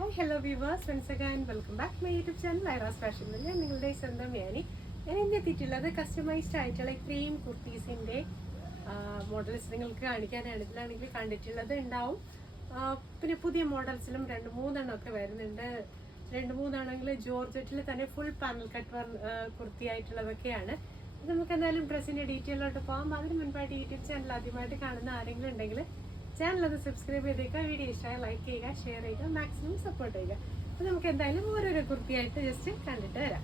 Hi hello viewers, once again welcome back my YouTube channel Aira's fashion. ഞാൻ നിങ്ങളുടെ സ്വന്തം ഞാൻ ഇന്ന് എത്തിയിട്ടുള്ളത് കസ്റ്റമൈസ്ഡ് ആയിട്ടുള്ള ഇത്രയും കുർത്തീസിൻ്റെ മോഡൽസ് നിങ്ങൾക്ക് കാണിക്കാനാണ്. ഇതിലാണെങ്കിൽ കണ്ടിട്ടുള്ളത് ഉണ്ടാവും. പിന്നെ പുതിയ മോഡൽസിലും രണ്ട് മൂന്നെണ്ണം ഒക്കെ വരുന്നുണ്ട്. രണ്ട് മൂന്നാണെങ്കിൽ ജോർജറ്റിൽ തന്നെ ഫുൾ പാനൽ കട്ട് കുർത്തി ആയിട്ടുള്ളതൊക്കെയാണ്. നമുക്ക് എന്തായാലും ഡ്രസ്സിൻ്റെ ഡീറ്റെയിലോട്ട് പോകാം. അതിന് മുൻപായിട്ട് യൂട്യൂബ് ചാനൽ ആദ്യമായിട്ട് കാണുന്ന ആരെങ്കിലും ഉണ്ടെങ്കിൽ ചാനൽ അത് സബ്സ്ക്രൈബ് ചെയ്തേക്കുക, വീഡിയോ ഇഷ്ടമായി ലൈക്ക് ചെയ്യുക, ഷെയർ ചെയ്യുക, മാക്സിമം സപ്പോർട്ട് ചെയ്യുക. അപ്പോൾ നമുക്ക് എന്തായാലും ഓരോരോ കുർത്തിയായിട്ട് ജസ്റ്റ് കണ്ടിട്ട് വരാം.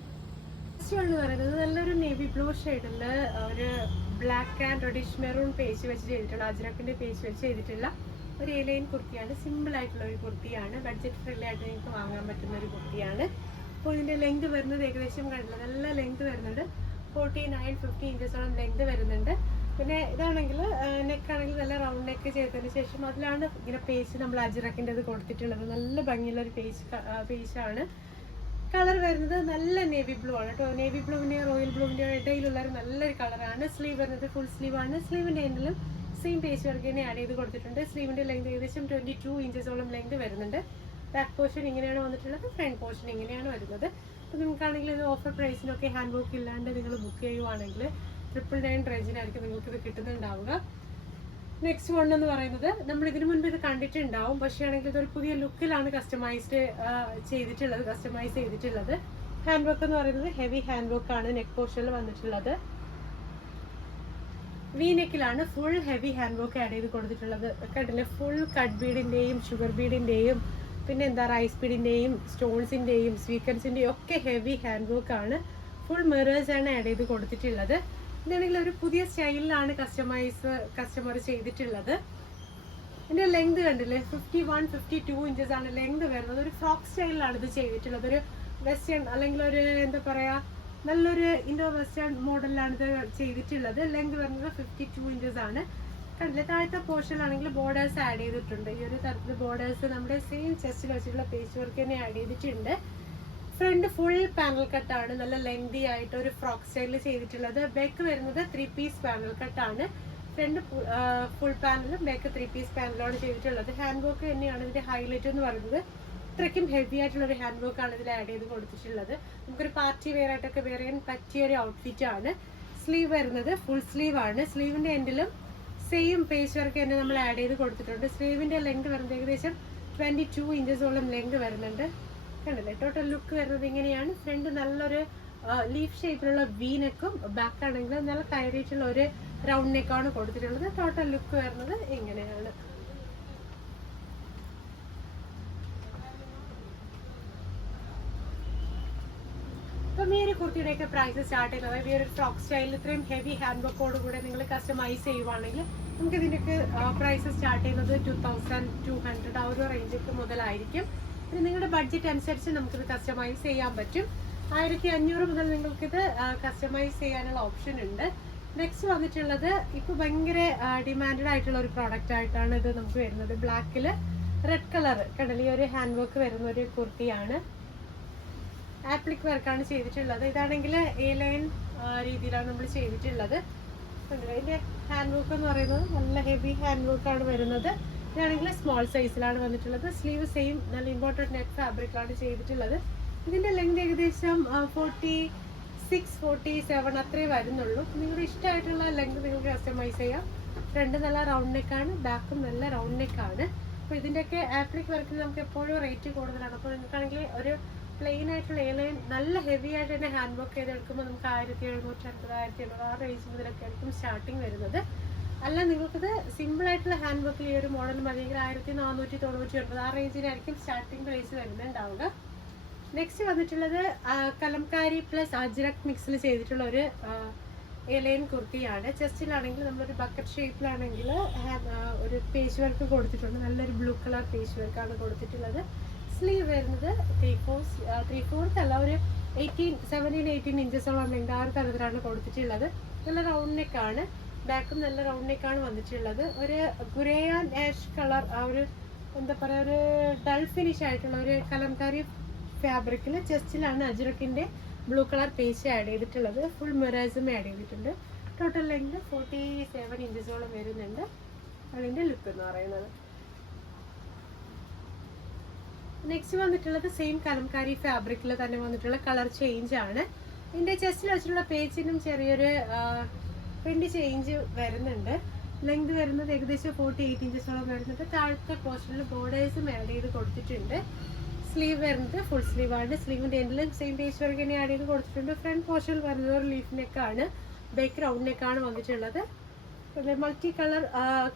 ഫസ്റ്റ് വൺ എന്ന് പറയുന്നത് നല്ലൊരു നേവി ബ്ലൂ ഷെയ്ഡിൽ ഒരു black and reddish maroon page വെച്ച് ചെയ്തിട്ടുള്ള അജ്രക്കിൻ്റെ പേജ് വെച്ച് ചെയ്തിട്ടുള്ള ഒരു എലൈൻ കുർത്തിയാണ്. സിമ്പിൾ ആയിട്ടുള്ള ഒരു കുർത്തിയാണ്. ബഡ്ജറ്റ് ഫ്രണ്ട്ലി ആയിട്ട് നിങ്ങൾക്ക് വാങ്ങാൻ പറ്റുന്ന ഒരു കുർത്തിയാണ്. അപ്പോൾ ഇതിൻ്റെ ലെങ്ത് വരുന്നത് ഏകദേശം കണ്ടില്ല, നല്ല ലെങ്ത് വരുന്നുണ്ട്. 49-50 ഇഞ്ചസോളം ലെങ്ത് വരുന്നുണ്ട്. പിന്നെ ഇതാണെങ്കിൽ നെക്കാണെങ്കിൽ നല്ല റൗണ്ട് നെക്ക് ചെയ്തതിന് ശേഷം അതിലാണ് ഇങ്ങനെ പേജ് നമ്മൾ അജ്രക്കിൻ്റെത് കൊടുത്തിട്ടുള്ളത്. നല്ല ഭംഗിയുള്ളൊരു പേജാണ്. കളർ വരുന്നത് നല്ല നേവി ബ്ലൂ ആണ് കേട്ടോ. നേവി ബ്ലൂവിൻ്റെയോ റോയൽ ബ്ലൂവിൻ്റെയോ ഇടയിലുള്ള ഒരു നല്ലൊരു കളറാണ്. സ്ലീവ് വരുന്നത് ഫുൾ സ്ലീവാണ്. സ്ലീവിൻ്റെ എൻഡിലും സെയിം പേജ് വർക്ക് തന്നെ ആഡ് ചെയ്ത് കൊടുത്തിട്ടുണ്ട്. സ്ലീവിൻ്റെ ലെങ്ത് ഏകദേശം 22 ഇഞ്ചസോളം ലെങ്ത് വരുന്നുണ്ട്. ബാക്ക് പോർഷൻ ഇങ്ങനെയാണ് വന്നിട്ടുള്ളത്, ഫ്രണ്ട് പോർഷൻ ഇങ്ങനെയാണ് വരുന്നത്. അപ്പോൾ നിങ്ങൾക്കാണെങ്കിൽ ഇത് ഓഫർ പ്രൈസിനൊക്കെ ഹാൻഡ് വർക്ക് ഇല്ലാണ്ട് നിങ്ങൾ ബുക്ക് ചെയ്യുവാണെങ്കിൽ 999 റേഞ്ചിനായിരിക്കും നിങ്ങൾക്ക് ഇത് കിട്ടുന്നുണ്ടാവുക. നെക്സ്റ്റ് വൺ എന്ന് പറയുന്നത് നമ്മൾ ഇതിനു മുൻപ് ഇത് കണ്ടിട്ടുണ്ടാവും, പക്ഷേ ആണെങ്കിൽ ഇതൊരു പുതിയ ലുക്കിലാണ് കസ്റ്റമൈസ് ചെയ്തിട്ടുള്ളത്. ഹാൻഡ് വർക്ക് എന്ന് പറയുന്നത് ഹെവി ഹാൻഡ് വർക്ക് ആണ്. നെക്ക് പോർഷനിൽ വന്നിട്ടുള്ളത് വി നെക്കിലാണ് full heavy hand work add ചെയ്ത് കൊടുത്തിട്ടുള്ളത്. കണ്ടില്ലേ, ഫുൾ കട്ട് ബീഡിൻ്റെയും ഷുഗർ ബീഡിൻ്റെയും പിന്നെ റൈസ് ബീഡിൻ്റെയും സ്റ്റോൺസിൻ്റെയും സ്വീക്കൻസിൻ്റെയും ഒക്കെ ഹെവി ഹാൻഡ് വർക്ക് ആണ്. ഫുൾ മിറേഴ്സ് ആണ് ആഡ് ചെയ്ത് കൊടുത്തിട്ടുള്ളത്. ഇതാണെങ്കിൽ ഒരു പുതിയ സ്റ്റൈലിലാണ് കസ്റ്റമർ ചെയ്തിട്ടുള്ളത്. ഇതിൻ്റെ ലെങ്ത് കണ്ടില്ലേ, 51-52 ഇഞ്ചസ് ആണ് ലെങ്ത് വരുന്നത്. ഒരു ഫ്രോക്ക് സ്റ്റൈലിലാണ് ഇത് ചെയ്തിട്ടുള്ളത്. ഒരു വെസ്റ്റേൺ അല്ലെങ്കിൽ ഒരു എന്താ പറയുക, നല്ലൊരു ഇൻഡോ വെസ്റ്റേൺ മോഡലിലാണ് ഇത് ചെയ്തിട്ടുള്ളത്. ലെങ്ത് വരുന്നത് 52 ഇഞ്ചസ് ആണ്. കണ്ടില്ലേ, താഴത്തെ പോർഷനിലാണെങ്കിൽ ബോർഡേഴ്സ് ആഡ് ചെയ്തിട്ടുണ്ട്. ഈ ഒരു തരത്തിൽ ബോർഡേഴ്സ് നമ്മുടെ സെയിം ചെസ്റ്റിൽ വെച്ചിട്ടുള്ള പേജ് വർക്ക് തന്നെ ആഡ് ചെയ്തിട്ടുണ്ട്. ഫ്രണ്ട് ഫുൾ പാനൽ കട്ടാണ്, നല്ല ലെങ്തി ആയിട്ട് ഒരു ഫ്രോക്ക് സ്റ്റൈലിൽ ചെയ്തിട്ടുള്ളത്. ബാക്ക് വരുന്നത് 3 പീസ് പാനൽ കട്ടാണ്. ഫ്രണ്ട് ഫുൾ പാനലും ബാക്ക് 3 പീസ് പാനലാണ് ചെയ്തിട്ടുള്ളത്. ഹാൻഡ് വർക്ക് തന്നെയാണ് ഇതിന്റെ ഹൈലൈറ്റ് എന്ന് പറയുന്നത്. ഇത്രയ്ക്കും ഹെവി ആയിട്ടുള്ള ഒരു ഹാൻഡ് വർക്ക് ആണ് ഇതിൽ ആഡ് ചെയ്ത് കൊടുത്തിട്ടുള്ളത്. നമുക്കൊരു പാർട്ടി വെയർ ആയിട്ടൊക്കെ വെയർ ചെയ്യാൻ പറ്റിയ ഒരു ഔട്ട്ഫിറ്റ് ആണ്. സ്ലീവ് വരുന്നത് ഫുൾ സ്ലീവ് ആണ്. സ്ലീവിന്റെ എൻഡിലും സെയിം പേജ് വർക്ക് തന്നെ നമ്മൾ ആഡ് ചെയ്ത് കൊടുത്തിട്ടുണ്ട്. സ്ലീവിന്റെ ലെങ്ത് വരുന്നത് ഏകദേശം 22 ഇഞ്ചസോളം ലെങ്ത് വരുന്നുണ്ട്. കണ്ടല്ലേ, ടോട്ടൽ ലുക്ക് വരുന്നത് ഇങ്ങനെയാണ്. ഫ്രണ്ട് നല്ലൊരു ലീഫ് ഷേപ്പിലുള്ള വി നെക്കും ബാക്ക് ആണെങ്കിൽ നല്ല കയറിയിട്ടുള്ള ഒരു റൗണ്ട് നെക്കാണ് കൊടുത്തിട്ടുള്ളത്. ടോട്ടൽ ലുക്ക് വരുന്നത് ഇങ്ങനെയാണ്. അപ്പം ഈ ഒരു കുർത്തിയുടെയൊക്കെ പ്രൈസ് സ്റ്റാർട്ട് ചെയ്യുന്നത് ഈ ഒരു ഫ്രോക്ക് സ്റ്റൈലിൽ ഇത്രയും ഹെവി ഹാൻഡ് വർക്കോട് കൂടെ നിങ്ങൾ കസ്റ്റമൈസ് ചെയ്യുവാണെങ്കിൽ നമുക്ക് ഇതിൻ്റെയൊക്കെ പ്രൈസ് സ്റ്റാർട്ട് ചെയ്യുന്നത് 2200 ആ ഒരു റേഞ്ചൊക്കെ മുതലായിരിക്കും. പിന്നെ നിങ്ങളുടെ ബഡ്ജറ്റ് അനുസരിച്ച് നമുക്കിത് കസ്റ്റമൈസ് ചെയ്യാൻ പറ്റും. 1500 മുതൽ നിങ്ങൾക്കിത് കസ്റ്റമൈസ് ചെയ്യാനുള്ള ഓപ്ഷൻ ഉണ്ട്. നെക്സ്റ്റ് വന്നിട്ടുള്ളത് ഇപ്പോൾ ഭയങ്കര ഡിമാൻഡഡ് ആയിട്ടുള്ള ഒരു പ്രോഡക്റ്റ് ആയിട്ടാണ് ഇത് നമുക്ക് വരുന്നത്. ബ്ലാക്കിൽ റെഡ് കളർ കണ്ടല്ലേ, ഈ ഒരു ഹാൻഡ് വർക്ക് വരുന്ന ഒരു കുർത്തിയാണ്. ആപ്ലിക് വർക്കാണ് ചെയ്തിട്ടുള്ളത്. ഇതാണെങ്കിൽ എ ലൈൻ രീതിയിലാണ് നമ്മൾ ചെയ്തിട്ടുള്ളത്. ഇതിൻ്റെ ഹാൻഡ് വർക്ക് എന്ന് പറയുന്നത് നല്ല ഹെവി ഹാൻഡ് വർക്കാണ് വരുന്നത്. ഇതാണെങ്കിൽ സ്മോൾ സൈസിലാണ് വന്നിട്ടുള്ളത്. സ്ലീവ് സെയിം നല്ല ഇമ്പോർട്ടൻറ്റ് നെറ്റ് ഫാബ്രിക്കാണ് ചെയ്തിട്ടുള്ളത്. ഇതിൻ്റെ ലെങ്ത് ഏകദേശം 46-47 അത്രേ വരുന്നുള്ളൂ. നിങ്ങളുടെ ഇഷ്ടമായിട്ടുള്ള ലെങ്ത് നിങ്ങൾക്ക് കസ്റ്റമൈസ് ചെയ്യാം. ഫ്രണ്ട് നല്ല റൗണ്ട് നെക്കാണ്, ബാക്കും നല്ല റൗണ്ട് നെക്കാണ്. അപ്പോൾ ഇതിൻ്റെയൊക്കെ ആപ്ലിക് വർക്കിന് നമുക്ക് എപ്പോഴും റേറ്റ് കൂടുതലാണ്. അപ്പോൾ നിങ്ങൾക്കാണെങ്കിൽ ഒരു പ്ലെയിൻ ആയിട്ടുള്ള എയർലൈൻ നല്ല ഹെവി ആയിട്ട് തന്നെ ഹാൻഡ് വർക്ക് ചെയ്തെടുക്കുമ്പോൾ നമുക്ക് 1750, 1800 ആ റേഞ്ച് മുതലൊക്കെ ആയിരിക്കും സ്റ്റാർട്ടിങ് വരുന്നത്. അല്ല നിങ്ങൾക്കിത് സിമ്പിൾ ആയിട്ടുള്ള ഹാൻഡ് വർക്കിൽ ഈ ഒരു മോഡൽ മതിയെങ്കിൽ 1499 ആ റേഞ്ചിനായിരിക്കും സ്റ്റാർട്ടിങ് പ്രൈസ് വരുന്നുണ്ടാവുക. നെക്സ്റ്റ് വന്നിട്ടുള്ളത് കലംകാരി പ്ലസ് അജ്രക് മിക്സിൽ ചെയ്തിട്ടുള്ള ഒരു എലൈൻ കുർത്തിയാണ്. ചെസ്റ്റിലാണെങ്കിൽ നമ്മളൊരു ബക്കറ്റ് ഷേപ്പിലാണെങ്കിൽ ഒരു പേജ് വർക്ക് കൊടുത്തിട്ടുണ്ട്. നല്ലൊരു ബ്ലൂ കളർ പേജ് വർക്കാണ് കൊടുത്തിട്ടുള്ളത്. സ്ലീവ് വരുന്നത് 3/4 അല്ല, ഒരു 17-18 ഇഞ്ചസോളം ലെങ്ത് ആ ഒരു തരത്തിലാണ് കൊടുത്തിട്ടുള്ളത്. നല്ല റൗണ്ട് നെക്കാണ്. ബാക്കും നല്ല റൗണ്ട് നെക്കാണ് വന്നിട്ടുള്ളത്. ഒരു ഗ്രേ ആൻഡ് ആഷ് കളർ, ആ ഒരു എന്താ പറയുക, ഒരു ഡൾ ഫിനിഷ് ആയിട്ടുള്ള ഒരു കലംകാരി ഫാബ്രിക്കിൽ ചെസ്റ്റിലാണ് അജ്രക്കിൻ്റെ ബ്ലൂ കളർ പേസ്റ്റ് ആഡ് ചെയ്തിട്ടുള്ളത്. ഫുൾ മിറേഴ്സും ആഡ് ചെയ്തിട്ടുണ്ട്. ടോട്ടൽ ലെങ്ത് 47 ഇഞ്ചസോളം വരുന്നുണ്ട്. അതിൻ്റെ ലുക്ക് എന്ന് പറയുന്നത് നെക്സ്റ്റ് വന്നിട്ടുള്ളത് സെയിം കലംകാരി ഫാബ്രിക്കിൽ തന്നെ വന്നിട്ടുള്ള കളർ ചേഞ്ച് ആണ്. ഇതിന്റെ ചെസ്റ്റിൽ വെച്ചിട്ടുള്ള പേജിനും ചെറിയൊരു പ്രിന്റ് ചേഞ്ച് വരുന്നുണ്ട്. ലെങ്ത് വരുന്നത് ഏകദേശം 48 ഇഞ്ചസോളം വരുന്നുണ്ട്. താഴത്തെ പോർഷനിൽ ബോർഡേഴ്സും ആഡ് ചെയ്ത് കൊടുത്തിട്ടുണ്ട്. സ്ലീവ് വരുന്നത് ഫുൾ സ്ലീവ് ആണ്. സ്ലീവിന്റെ എൻഡിലും സെയിം പേജ് വർക്ക് തന്നെ ആഡ് ചെയ്ത് കൊടുത്തിട്ടുണ്ട്. ഫ്രണ്ട് പോർഷനിൽ വരുന്നത് ഒരു ലീഫ് നെക്കാണ്, ബേക്ക് റൗണ്ട് നെക്കാണ് വന്നിട്ടുള്ളത്. മൾട്ടി കളർ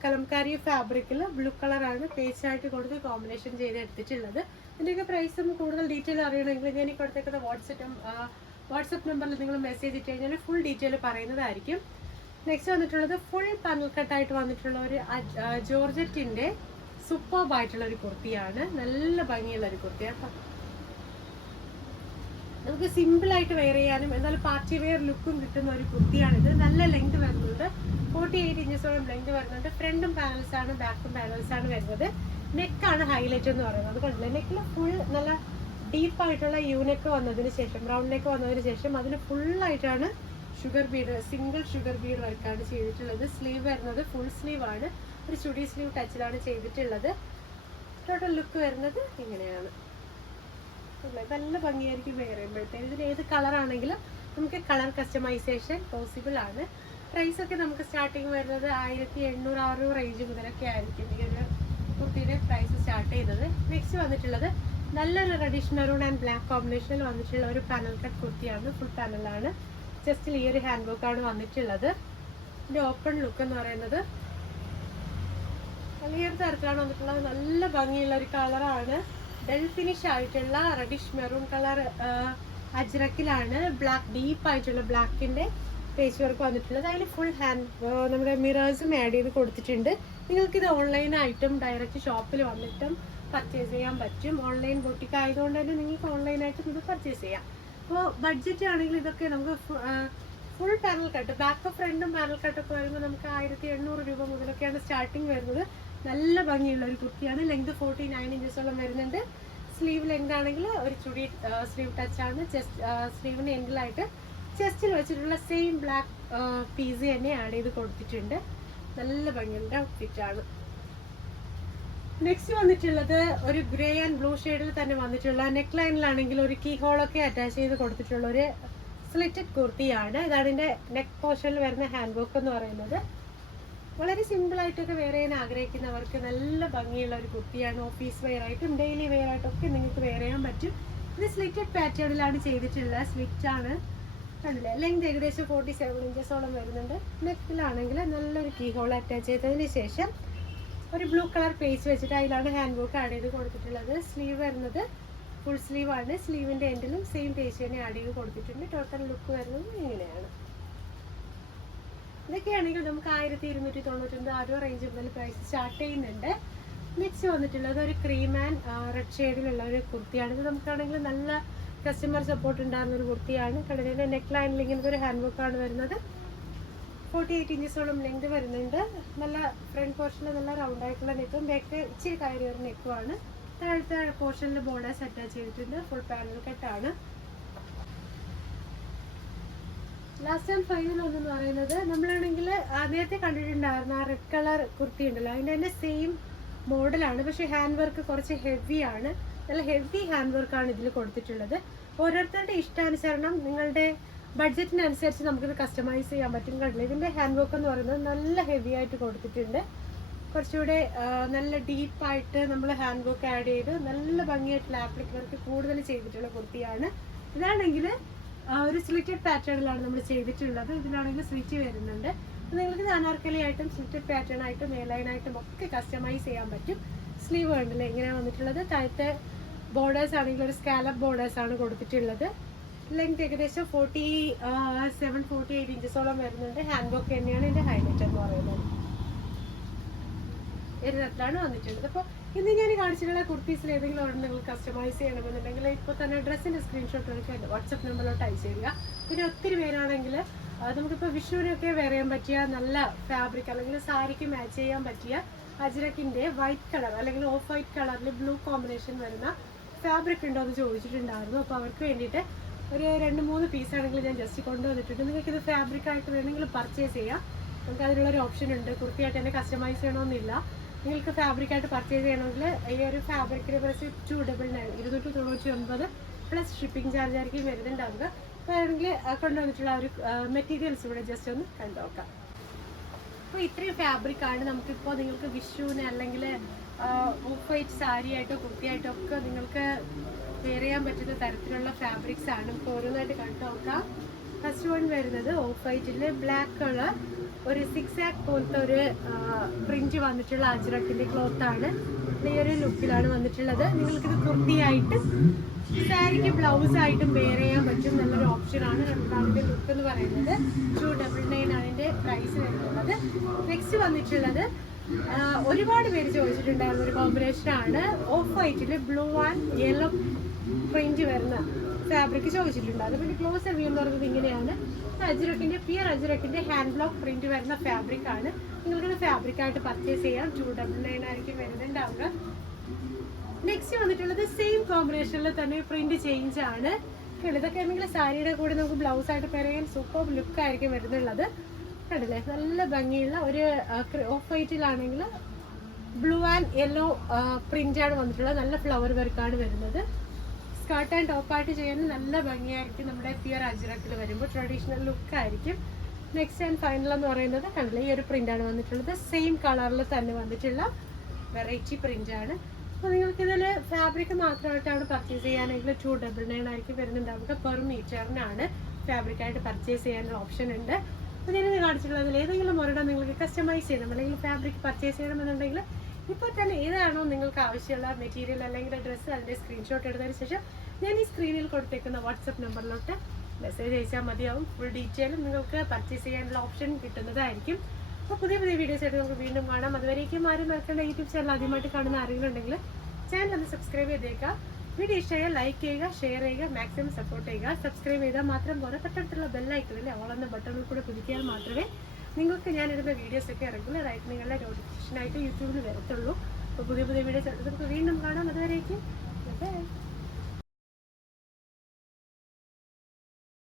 കലംകാരി ഫാബ്രിക്കിൽ ബ്ലൂ കളറാണ് പേജായിട്ട് കൊടുത്ത് കോമ്പിനേഷൻ ചെയ്ത് എടുത്തിട്ടുള്ളത്. ഇതിൻ്റെയൊക്കെ പ്രൈസും കൂടുതൽ ഡീറ്റെയിൽ അറിയണമെങ്കിൽ ഞാൻ ഈ കൊടുത്തേക്കുന്ന വാട്സപ്പ് നമ്പറിൽ നിങ്ങൾ മെസ്സേജ് ഇട്ട് കഴിഞ്ഞാൽ ഫുൾ ഡീറ്റെയിൽ പറയുന്നതായിരിക്കും. നെക്സ്റ്റ് വന്നിട്ടുള്ളത് ഫുൾ പാനൽ കട്ടായിട്ട് വന്നിട്ടുള്ള ഒരു ജോർജറ്റിന്റെ സൂപ്പർബ് ആയിട്ടുള്ള ഒരു കുർത്തിയാണ്. നല്ല ഭംഗിയുള്ള ഒരു കുർത്തിയാണ്. നമുക്ക് സിമ്പിൾ ആയിട്ട് വെയർ ചെയ്യാനും എന്നാൽ പാർട്ടി വെയർ ലുക്കും കിട്ടുന്ന ഒരു കുർത്തിയാണിത്. നല്ല ലെങ്ത് വരുന്നുണ്ട്, 48 ഇഞ്ചസോളം ലെങ്ത് വരുന്നുണ്ട്. ഫ്രണ്ടും പാനൽസ് ആണ്, ബാക്കും പാനൽസ് ആണ് വരുന്നത്. നെക്കാണ് ഹൈലൈറ്റ് എന്ന് പറയുന്നത്. അതുകൊണ്ടല്ലേ നെക്കിൽ ഫുൾ നല്ല ഡീപ്പായിട്ടുള്ള യൂനെക്ക് വന്നതിന് ശേഷം, റൗണ്ട് നെക്ക് വന്നതിന് ശേഷം അതിന് ഫുള്ളായിട്ടാണ് sugar bead, single sugar bead വർക്കാണ് ചെയ്തിട്ടുള്ളത്. സ്ലീവ് വരുന്നത് ഫുൾ സ്ലീവ് ആണ്, ഒരു ചുടി സ്ലീവ് ടച്ചിലാണ് ചെയ്തിട്ടുള്ളത്. ടോട്ടൽ ലുക്ക് വരുന്നത് ഇങ്ങനെയാണ്. നല്ല ഭംഗിയായിരിക്കും വെയർ ചെയ്യുമ്പോഴത്തേന്. ഇതിന് ഏത് കളർ ആണെങ്കിലും നമുക്ക് കളർ കസ്റ്റമൈസേഷൻ പോസിബിൾ ആണ്. പ്രൈസ് ഒക്കെ നമുക്ക് സ്റ്റാർട്ടിങ് വരുന്നത് 1800 റേഞ്ച് മുതലൊക്കെ ആയിരിക്കും ഈ ഒരു കുർത്തിയുടെ പ്രൈസ് സ്റ്റാർട്ട് ചെയ്തത്. നെക്സ്റ്റ് വന്നിട്ടുള്ളത് നല്ലൊരു റെഡിഷ് മെറൂൺ ആൻഡ് ബ്ലാക്ക് കോമ്പിനേഷനിൽ വന്നിട്ടുള്ള ഒരു പാനൽ കട്ട് കുർത്തിയാണ്. ഫുൾ പാനലാണ്. ജസ്റ്റിൽ ഈ ഒരു ഹാൻഡ് വർക്ക് ആണ് വന്നിട്ടുള്ളത്. ഇതിന്റെ ഓപ്പൺ ലുക്ക് എന്ന് പറയുന്നത് ഈ ഒരു തരത്തിലാണ് വന്നിട്ടുള്ളത്. നല്ല ഭംഗിയുള്ള ഒരു കളറാണ്. ഡെൽ ഫിനിഷ് ആയിട്ടുള്ള റെഡിഷ് മെറൂൺ കളർ അജ്രക്കിലാണ് ബ്ലാക്ക് ഡീപ്പ് ആയിട്ടുള്ള ബ്ലാക്കിന്റെ പേജ് വർക്ക് വന്നിട്ടുള്ളത്. അതിൽ ഫുൾ ഹാൻഡ് നമ്മുടെ മിറേഴ്സും ആഡ് ചെയ്ത് കൊടുത്തിട്ടുണ്ട്. നിങ്ങൾക്കിത് ഓൺലൈനായിട്ടും ഡയറക്റ്റ് ഷോപ്പിൽ വന്നിട്ടും പർച്ചേസ് ചെയ്യാൻ പറ്റും. ഓൺലൈൻ ബൊട്ടിക്ക് ആയതുകൊണ്ട് തന്നെ നിങ്ങൾക്ക് ഓൺലൈനായിട്ടും ഇത് പർച്ചേസ് ചെയ്യാം. അപ്പോൾ ബഡ്ജറ്റ് ആണെങ്കിൽ ഇതൊക്കെ നമുക്ക് ഫുൾ പാനൽ കട്ട്, ബാക്ക് ഫ്രണ്ടും പാനൽ കട്ടൊക്കെ വരുമ്പോൾ നമുക്ക് 1800 രൂപ മുതലൊക്കെയാണ് സ്റ്റാർട്ടിങ് വരുന്നത്. നല്ല ഭംഗിയുള്ള ഒരു കുർത്തിയാണ്. ലെങ്ത് 49 ഇഞ്ചസോളം വരുന്നുണ്ട്. സ്ലീവ് ലെങ്ത് ആണെങ്കിൽ ഒരു ചുടി സ്ലീവ് ടച്ച് ആണ്. സ്ലീവിന് എൻഡിലായിട്ട് ചെസ്റ്റിൽ വെച്ചിട്ടുള്ള സെയിം ബ്ലാക്ക് പീസ് തന്നെ ആഡ് ചെയ്ത് കൊടുത്തിട്ടുണ്ട്. നല്ല ഭംഗിയുള്ള ഔട്ട്ഫിറ്റ് ആണ്. നെക്സ്റ്റ് വന്നിട്ടുള്ളത് ഒരു ഗ്രേ ആൻഡ് ബ്ലൂ ഷെയ്ഡിൽ തന്നെ വന്നിട്ടുള്ള നെക്ക് ലൈനിലാണെങ്കിൽ ഒരു കീ ഹോളൊക്കെ അറ്റാച്ച് ചെയ്ത് കൊടുത്തിട്ടുള്ള ഒരു സ്ലിറ്റഡ് കുർത്തിയാണ്. ഇതാണ് ഇതിന്റെ നെക്ക് പോർഷനിൽ വരുന്ന ഹാൻഡ് വർക്ക് എന്ന് പറയുന്നത്. വളരെ സിമ്പിൾ ആയിട്ടൊക്കെ വെയർ ചെയ്യാൻ ആഗ്രഹിക്കുന്നവർക്ക് നല്ല ഭംഗിയുള്ള ഒരു കുർത്തിയാണ്. ഓഫീസ് വെയർ ആയിട്ടും ഡെയിലി വെയർ ആയിട്ടും ഒക്കെ നിങ്ങൾക്ക് വെയർ ചെയ്യാൻ പറ്റും. ഇത് സ്ലിറ്റഡ് പാറ്റേണിലാണ് ചെയ്തിട്ടുള്ളത്. സ്ലിറ്റ് ആണ്, കണ്ടില്ലേ. ലെങ്ത് ഏകദേശം 47 ഇഞ്ചസോളം വരുന്നുണ്ട്. നെക്കിലാണെങ്കിൽ നല്ലൊരു കീ ഹോൾ അറ്റാച്ച് ചെയ്തതിന് ശേഷം ഒരു ബ്ലൂ കളർ പേസ്റ്റ് വെച്ചിട്ട് അതിലാണ് ഹാൻഡ് വർക്ക് ആഡ് ചെയ്ത് കൊടുത്തിട്ടുള്ളത്. സ്ലീവ് വരുന്നത് ഫുൾ സ്ലീവ് ആണ്. സ്ലീവിന്റെ എൻഡിലും സെയിം പേസ്റ്റ് തന്നെ ആഡ് ചെയ്ത് കൊടുത്തിട്ടുണ്ട്. ടോട്ടൽ ലുക്ക് വരുന്നത് ഇങ്ങനെയാണ്. ഇതൊക്കെയാണെങ്കിൽ നമുക്ക് 1299 റേഞ്ച് മുതൽ പ്രൈസ് സ്റ്റാർട്ട് ചെയ്യുന്നുണ്ട്. നെക്സ്റ്റ് വന്നിട്ടുള്ളത് ഒരു ക്രീം ആൻഡ് റെഡ് ഷെയ്ഡിലുള്ള ഒരു കുർത്തിയാണ്. ഇത് നമുക്കാണെങ്കിൽ നല്ല കസ്റ്റമർ സപ്പോർട്ട് ഉണ്ടാകുന്ന ഒരു കുർത്തിയാണ്. കടലിന്റെ നെക്ക് ലൈനിൽ ഇങ്ങനത്തെ ഒരു ഹാൻഡ് വർക്ക് ആണ് വരുന്നത്. 48 ഇഞ്ചസോളം ലെങ്ത് വരുന്നുണ്ട്. നല്ല ഫ്രണ്ട് പോർഷനിൽ നല്ല റൗണ്ട് ആയിട്ടുള്ള നെക്കും ബാക്ക് ഇച്ചിരി കയറിയ ഒരു നെക്കുമാണ്. താഴത്തെ പോർഷനിൽ ബോർഡേഴ്സ് അറ്റാച്ച് ചെയ്തിട്ടുണ്ട്. ഫുൾ പാനൽ കട്ടാണ്. ലാസ്റ്റ് ആൻഡ് ഫൈനൽ ഒന്നെന്ന് പറയുന്നത് നമ്മളാണെങ്കിൽ നേരത്തെ കണ്ടിട്ടുണ്ടായിരുന്ന ആ റെഡ് കളർ കുർത്തി ഉണ്ടല്ലോ, അതിൻ്റെ തന്നെ സെയിം മോഡലാണ്. പക്ഷേ ഹാൻഡ് വർക്ക് കുറച്ച് ഹെവി ആണ്. നല്ല ഹെവി ഹാൻഡ് വർക്കാണ് ഇതിൽ കൊടുത്തിട്ടുള്ളത്. ഓരോരുത്തരുടെ ഇഷ്ടാനുസരണം നിങ്ങളുടെ ബഡ്ജറ്റിനനുസരിച്ച് നമുക്കിത് കസ്റ്റമൈസ് ചെയ്യാൻ പറ്റും. കണ്ടില്ല, ഇതിൻ്റെ ഹാൻഡ് വർക്ക് എന്ന് പറയുന്നത് നല്ല ഹെവി ആയിട്ട് കൊടുത്തിട്ടുണ്ട്. കുറച്ചുകൂടെ നല്ല ഡീപ്പായിട്ട് നമ്മൾ ഹാൻഡ് വർക്ക് ആഡ് ചെയ്ത് നല്ല ഭംഗിയായിട്ടുള്ള ആപ്ലിക് വർക്ക് കൂടുതൽ ചെയ്തിട്ടുള്ള കുർത്തിയാണ്. ഇതാണെങ്കിൽ ഒരു സ്ലിറ്റഡ് പാറ്റേണിലാണ് നമ്മൾ ചെയ്തിട്ടുള്ളത്. ഇതിലാണെങ്കിൽ സ്ലിറ്റ് വരുന്നുണ്ട്. നിങ്ങൾക്ക് അനാർക്കലി ആയിട്ടും സ്ലിറ്റഡ് പാറ്റേൺ ആയിട്ടും എയർലൈനായിട്ടും ഒക്കെ കസ്റ്റമൈസ് ചെയ്യാൻ പറ്റും. സ്ലീവ് കണ്ടില്ലേ ഇങ്ങനെ വന്നിട്ടുള്ളത്. താഴത്തെ ബോർഡേഴ്സ് ആണെങ്കിൽ ഒരു സ്കാലപ്പ് ബോർഡേഴ്സ് ആണ് കൊടുത്തിട്ടുള്ളത്. ലെങ്ത് ഏകദേശം 47-48 ഇഞ്ചസോളം വരുന്നുണ്ട്. ഹാൻഡ് വർക്ക് തന്നെയാണ് ഇതിന്റെ ഹൈലൈറ്റ് എന്ന് പറയുന്നത്. ഇതിലാണ് വന്നിട്ടുള്ളത്. അപ്പോൾ ഇന്ന് ഞാൻ കാണിച്ചിട്ടുള്ള കുർത്തീസിൽ ഏതെങ്കിലും ഒരെണ്ണം നിങ്ങൾ കസ്റ്റമൈസ് ചെയ്യണമെന്നുണ്ടെങ്കിൽ ഇപ്പോൾ തന്നെ ഡ്രസ്സിന്റെ സ്ക്രീൻഷോട്ട് എടുക്കുക, വാട്സപ്പ് നമ്പറിലോട്ട് അയച്ചു തരിക. പിന്നെ ഒത്തിരി പേരാണെങ്കിൽ നമുക്കിപ്പോൾ വിഷുവിനൊക്കെ വെയർ ചെയ്യാൻ പറ്റിയ നല്ല ഫാബ്രിക് അല്ലെങ്കിൽ സാരിക്ക് മാച്ച് ചെയ്യാൻ പറ്റിയ അജ്രക്കിന്റെ വൈറ്റ് കളർ അല്ലെങ്കിൽ ഓഫ് വൈറ്റ് കളറിൽ ബ്ലൂ കോമ്പിനേഷൻ വരുന്ന ഫാബ്രിക് ഉണ്ടോ എന്ന് ചോദിച്ചിട്ടുണ്ടായിരുന്നു. അപ്പോൾ അവർക്ക് വേണ്ടിയിട്ട് ഒരു 2-3 പീസാണെങ്കിൽ ഞാൻ ജസ്റ്റ് കൊണ്ടുവന്നിട്ടുണ്ട്. നിങ്ങൾക്ക് ഇത് ഫാബ്രിക് ആയിട്ട് വേണമെങ്കിൽ പർച്ചേസ് ചെയ്യാം. നമുക്ക് അതിനുള്ളൊരു ഓപ്ഷൻ ഉണ്ട്. കുർത്തിയായിട്ട് തന്നെ കസ്റ്റമൈസ് ചെയ്യണമെന്നില്ല. നിങ്ങൾക്ക് ഫാബ്രിക്കായിട്ട് പർച്ചേസ് ചെയ്യണമെങ്കിൽ ഈ ഒരു ഫാബ്രിക്കിന് പ്രൈസ് 299 299 പ്ലസ് ഷിപ്പിംഗ് ചാർജ് ആയിരിക്കും വരുന്നുണ്ടാവുക. അപ്പോൾ ആണെങ്കിൽ കൊണ്ടുവന്നിട്ടുള്ള ഒരു മെറ്റീരിയൽസ് ഇവിടെ ജസ്റ്റ് ഒന്ന് കണ്ടു നോക്കാം. അപ്പോൾ ഇത്രയും ഫാബ്രിക്കാണ് നമുക്കിപ്പോൾ നിങ്ങൾക്ക് വിഷുവിന് അല്ലെങ്കിൽ ഓഫ് വൈറ്റ് സാരി ആയിട്ടോ കുർത്തിയായിട്ടോ ഒക്കെ നിങ്ങൾക്ക് വെയർ ചെയ്യാൻ പറ്റുന്ന തരത്തിലുള്ള ഫാബ്രിക്സ് ആണ്. നമുക്ക് ഓരോന്നായിട്ട് കണ്ടു നോക്കാം. ഫസ്റ്റ് വൺ വരുന്നത് ഓഫ് വൈറ്റിൽ ബ്ലാക്ക് കളർ ഒരു 6 ആക്ക് പോലത്തെ ഒരു പ്രിന്റ് വന്നിട്ടുള്ള അജ്രക്കിന്റെ ക്ലോത്ത് ആണ്. ഈ ഒരു ലുക്കിലാണ് വന്നിട്ടുള്ളത്. നിങ്ങൾക്കിത് കുർത്തിയായിട്ട് സാരിക്ക് ബ്ലൗസ് ആയിട്ടും വെയർ ചെയ്യാൻ പറ്റും. നല്ലൊരു ഓപ്ഷനാണ്. അതിന്റെ ലുക്ക് എന്ന് പറയുന്നത് 299 ആണ് ഇതിന്റെ പ്രൈസ് വരുന്നത്. നെക്സ്റ്റ് വന്നിട്ടുള്ളത് ഒരുപാട് പേര് ചോദിച്ചിട്ടുണ്ടായിരുന്ന ഒരു കോമ്പിനേഷൻ ആണ്. ഓഫ് വൈറ്റിൽ ബ്ലൂ ആൻഡ് യെല്ലോ പ്രിന്റ് വരുന്ന ഫാബ്രിക് ചോദിച്ചിട്ടുണ്ടായിരുന്നു. പിന്നെ ക്ലോസ് റിവ്യൂ എന്ന് പറയുന്നത് ഇങ്ങനെയാണ്. അജ്രക്കിന്റെ പ്യുർ അജ്രക്കിന്റെ ഹാൻഡ് ബ്ലോക്ക് പ്രിന്റ് വരുന്ന ഫാബ്രിക് ആണ്. നിങ്ങൾക്കത് ഫാബ്രിക്കായിട്ട് പർച്ചേസ് ചെയ്യാം. 299 ആയിരിക്കും വരുന്നുണ്ടാവുക. നെക്സ്റ്റ് വന്നിട്ടുള്ളത് സെയിം കോമ്പിനേഷനിൽ തന്നെ പ്രിന്റ് ചേഞ്ച് ആണ്. ഇതൊക്കെ ആണെങ്കിൽ സാരിയുടെ കൂടെ നമുക്ക് ബ്ലൗസ് ആയിട്ട് പെയർ ചെയ്യാൻ സൂപ്പർ ലുക്ക് ആയിരിക്കും വരുന്നുള്ളത്. കണ്ടില്ലേ, നല്ല ഭംഗിയുള്ള ഒരു ഓഫ് വൈറ്റിലാണെങ്കിൽ ബ്ലൂ ആൻഡ് യെല്ലോ പ്രിന്റ് ആണ് വന്നിട്ടുള്ളത്. നല്ല ഫ്ലവർ വർക്കാണ് വരുന്നത്. സ്കേർട്ട് ആൻഡ് ടോപ്പായിട്ട് ചെയ്യാൻ നല്ല ഭംഗിയായിരിക്കും. നമ്മുടെ പ്യുർ അജ്രക്കിൽ വരുമ്പോൾ ട്രഡീഷണൽ ലുക്ക് ആയിരിക്കും. നെക്സ്റ്റ് ആൻഡ് ഫൈനൽ എന്ന് പറയുന്നത് കണ്ടില്ലേ, ഈ ഒരു പ്രിന്റ് ആണ് വന്നിട്ടുള്ളത്. സെയിം കളറിൽ തന്നെ വന്നിട്ടുള്ള വെറൈറ്റി പ്രിന്റ് ആണ്. അപ്പോൾ നിങ്ങൾക്കിതിൽ ഫാബ്രിക് മാത്രമായിട്ടാണ് പർച്ചേസ് ചെയ്യാനെങ്കിൽ 299 ആയിരിക്കും വരുന്നുണ്ടാവുക. പെർ മീറ്ററിനാണ് ഫാബ്രിക്കായിട്ട് പർച്ചേസ് ചെയ്യാനുള്ള ഓപ്ഷൻ ഉണ്ട്. അപ്പോൾ ഞാൻ കാണിച്ചിട്ടുള്ളതിൽ ഏതെങ്കിലും ഒരെണ്ണം നിങ്ങൾക്ക് കസ്റ്റമൈസ് ചെയ്യണം അല്ലെങ്കിൽ ഫാബ്രിക് പർച്ചേസ് ചെയ്യണമെന്നുണ്ടെങ്കിൽ ഇപ്പോൾ തന്നെ ഏതാണോ നിങ്ങൾക്ക് ആവശ്യമുള്ള മെറ്റീരിയൽ അല്ലെങ്കിൽ ഡ്രസ്സ് അതിൻ്റെ സ്ക്രീൻഷോട്ട് എടുത്തതിന് ശേഷം ഞാൻ ഈ സ്ക്രീനിൽ കൊടുത്തേക്കുന്ന വാട്സപ്പ് നമ്പറിലോട്ട് മെസ്സേജ് അയച്ചാൽ മതിയാവും. ഫുൾ ഡീറ്റെയിലും നിങ്ങൾക്ക് പർച്ചേസ് ചെയ്യാനുള്ള ഓപ്ഷൻ കിട്ടുന്നതായിരിക്കും. അപ്പോൾ പുതിയ വീഡിയോസ് ആയിട്ട് നമുക്ക് വീണ്ടും കാണാം. അതുവരേക്കും ആരും മറക്കേണ്ട യൂട്യൂബ് ചാനൽ ആദ്യമായിട്ട് കാണുന്ന ആരെങ്കിലും ഉണ്ടെങ്കിൽ ചാനൽ ഒന്ന് സബ്സ്ക്രൈബ് ചെയ്തേക്കാം. വീഡിയോ ഇഷ്ടമായാൽ ലൈക്ക് ചെയ്യുക, ഷെയർ ചെയ്യുക, മാക്സിമം സപ്പോർട്ട് ചെയ്യുക. സബ്സ്ക്രൈബ് ചെയ്താൽ മാത്രം പോലെ തൊട്ടടുത്തുള്ള ബെല്ലൈക്കണിൽ ഓളെന്ന ബട്ടണിൽ കൂടെ കുതിക്കിയാൽ മാത്രമേ നിങ്ങൾക്ക് ഞാനിടുന്ന വീഡിയോസൊക്കെ റെഗുലറായിട്ട് നിങ്ങളുടെ നോട്ടിഫിക്കേഷനായിട്ട് യൂട്യൂബിൽ വരത്തുള്ളൂ. അപ്പോൾ പുതിയ വീഡിയോസ് ആയിട്ട് നമുക്ക് വീണ്ടും കാണാം. അതുവരേക്കും ബൈ.